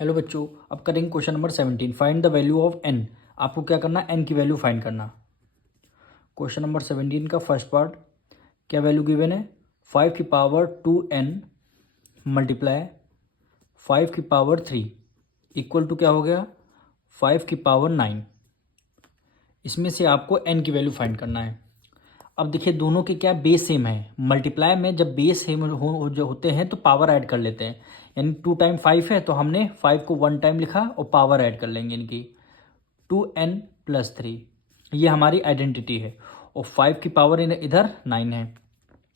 Hello बच्चों, अब करेंगे question number 17। Find the value of n। आपको क्या करना है, n की वैल्यू फाइंड करना। क्वेश्चन नंबर 17 का फर्स्ट पार्ट, क्या वैल्यू गिवन है, 5 की पावर 2n मल्टीप्लाई 5 की पावर 3 इक्वल टू क्या हो गया, 5 की पावर 9। इसमें से आपको n की वैल्यू फाइंड करना है। अब देखिए दोनों के क्या बेस सेम है। मल्टीप्लाई में जब बेस सेम जो होते हैं तो पावर ऐड कर लेते हैं। यानी 2 टाइम 5 है तो हमने 5 को 1 टाइम लिखा और पावर ऐड कर लेंगे इनकी 2n+3। ये हमारी आइडेंटिटी है। और 5 की पावर इधर 9 है।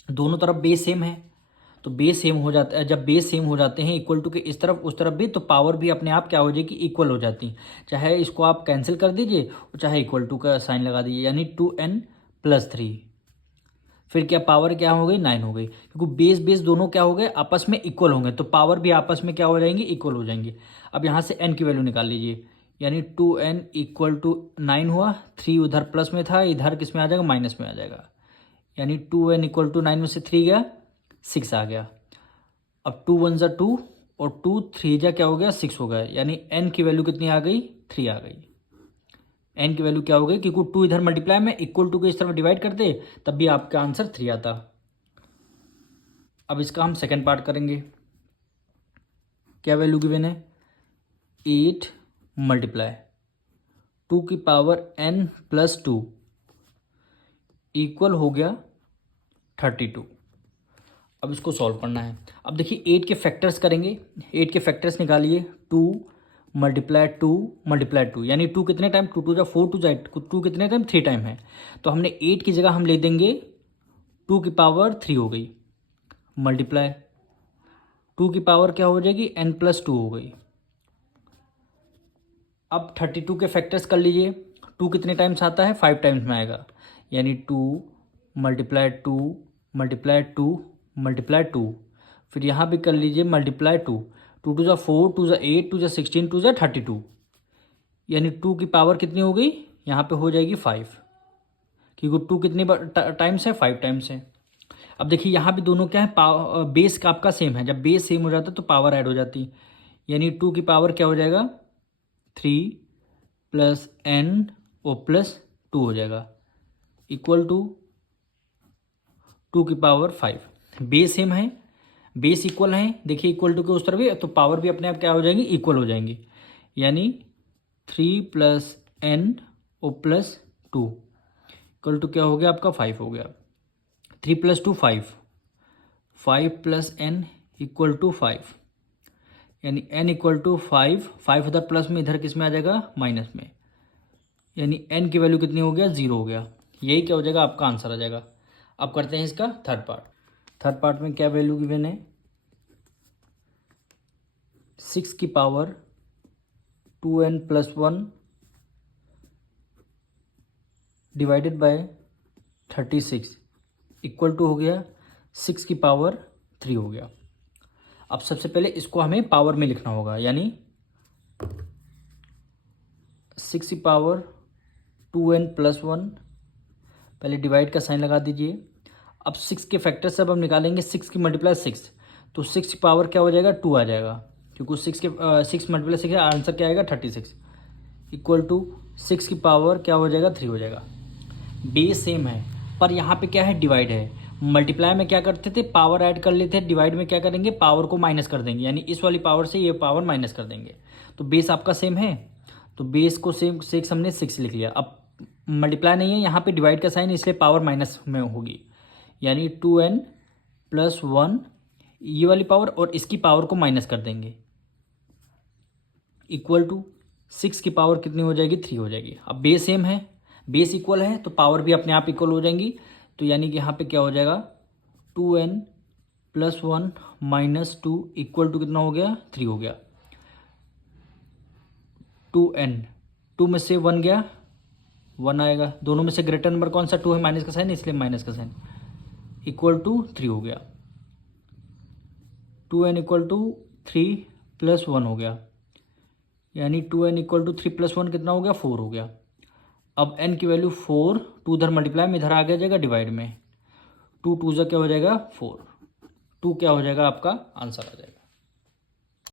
दोनों तरफ बेस सेम है तो बेस सेम हो जाता है। जब बेस सेम हो जाते हैं इक्वल टू के इस तरफ उस तरफ भी, तो पावर भी अपने आप क्या हो जाएगी, इक्वल हो जाती। चाहे इसको आप कैंसिल कर दीजिए और चाहे इक्वल टू का साइन लगा दीजिए, यानी 2n+3। फिर क्या पावर क्या हो गई, 9 हो गई, क्योंकि बेस बेस दोनों क्या हो गए, आपस में इक्वल होंगे तो पावर भी आपस में क्या हो जाएंगी, इक्वल हो जाएंगे। अब यहाँ से n की वैल्यू निकाल लीजिए, यानी 2n = 9 हुआ। 3 उधर प्लस में था, इधर किस में आ जाएगा, माइनस में आ जाएगा। यानी 2n = 9 में से 3 गया, 6 आ गया। अब 2 1 = 2 और 2 3 जा क्या हो गया, 6 हो गया। यानी n की वैल्यू कितनी आ गई, 3 आ गई। n की वैल्यू क्या हो गई, क्योंकि 2 इधर मल्टीप्लाई में इक्वल टू के इस तरफ डिवाइड करते तब भी आपका आंसर 3 आता। अब इसका हम सेकेंड पार्ट करेंगे। क्या वैल्यू गिवन है, 8 मल्टीप्लाई 2 की पावर n+2 इक्वल हो गया 32। अब इसको सॉल्व करना है। अब देखिए 8 के फैक्टर्स करेंगे। 8 के फैक्टर्स निकालिए, 2 × 2 × 2, यानी 2 कितने टाइम, 2 2 4, 2 8, 2 कितने टाइम, 3 टाइम है। तो हमने 8 की जगह हम ले देंगे 2 की पावर 3 हो गई, मल्टीप्लाई 2 की पावर क्या हो जाएगी, n+2 हो गई। अब 32 के फैक्टर्स कर लीजिए। 2 कितने टाइम्स आता है, 5 टाइम्स में आएगा, यानी 2 × 2 × 2 × 2। फिर यहाँ भी कर लीजिए मल्टीप्लाई 2, 2 2 4, 2 8, 2 16, 2 32। यानी 2 की पावर कितनी हो गई, यहाँ पे हो जाएगी 5, क्योंकि 2 कितनी टाइम्स है, 5 टाइम्स है। अब देखिए यहाँ भी दोनों क्या है, बेस का आपका सेम है। जब बेस सेम हो जाता है तो पावर ऐड हो जाती। यानी 2 की पावर क्या हो जाएगा, 3 + n और +2 हो जाएगा, इक्वल टू 2 की पावर 5। बेस सेम है, बेस इक्वल है। देखिए इक्वल टू के उस तरफ भी तो पावर भी अपने आप क्या हो जाएंगी, इक्वल हो जाएंगी। यानी 3 + n और +2 इक्वल टू क्या हो गया, आपका 5 हो गया। 3 + 2 5, 5 + n = 5, यानी n = 5। 5 उधर प्लस में, इधर किस में आ जाएगा, माइनस में। यानी n की वैल्यू कितनी हो गया, 0 हो गया। यही क्या हो जाएगा, आपका आंसर आ जाएगा। अब करते हैं इसका थर्ड पार्ट। थर्ड पार्ट में क्या वैल्यू गिवन है, 6 की power 2n+1 divided by 36 equal to हो गया 6 की पावर 3 हो गया। अब सबसे पहले इसको हमें पावर में लिखना होगा, यानी 6 की पावर 2n+1, पहले डिवाइड का साइन लगा दीजिए। अब 6 के फैक्टर से अब हम निकालेंगे 6 की मल्टीप्लाई 6, तो 6 की पावर क्या हो जाएगा, 2 आ जाएगा, क्योंकि 6 × 6 आंसर क्या आएगा, 36, इक्वल टू 6 की पावर क्या हो जाएगा, 3 हो जाएगा। बेस सेम है पर यहाँ पे क्या है, डिवाइड है। मल्टीप्लाई में क्या करते थे, पावर ऐड कर लेते हैं, डिवाइड में क्या करेंगे, पावर को माइनस कर देंगे, यानी इस वाली पावर से ये पावर माइनस कर देंगे। तो बेस आपका सेम है तो बेस को सेम 6 हमने 6 लिख लिया। अब मल्टीप्लाई नहीं है, यहाँ पे डिवाइड का साइन, इसलिए पावर माइनस में होगी, यानी 2n+1 ये वाली पावर और इसकी पावर को माइनस कर देंगे, इक्वल टू 6 की पावर कितनी हो जाएगी, 3 हो जाएगी। अब बेस सेम है, बेस इक्वल है तो पावर भी अपने आप इक्वल हो जाएंगी। तो यानी कि यहाँ पे क्या हो जाएगा, 2n+1 - 2 इक्वल टू कितना हो गया, 3 हो गया। 2n, 2 में से 1 गया, 1 आएगा। दोनों में से ग्रेटर नंबर कौन सा, 2 है, माइनस का साइन, इसलिए माइनस का साइन, इक्वल टू 3 हो गया। 2n = 3 + 1 हो गया, यानी 2n = 3 + 1 कितना हो गया, 4 हो गया। अब n की वैल्यू 4, 2 उधर मल्टीप्लाई में, इधर आ गया जाएगा डिवाइड में, 2 2 क्या हो जाएगा, 4, 2 क्या हो जाएगा, आपका आंसर आ जाएगा।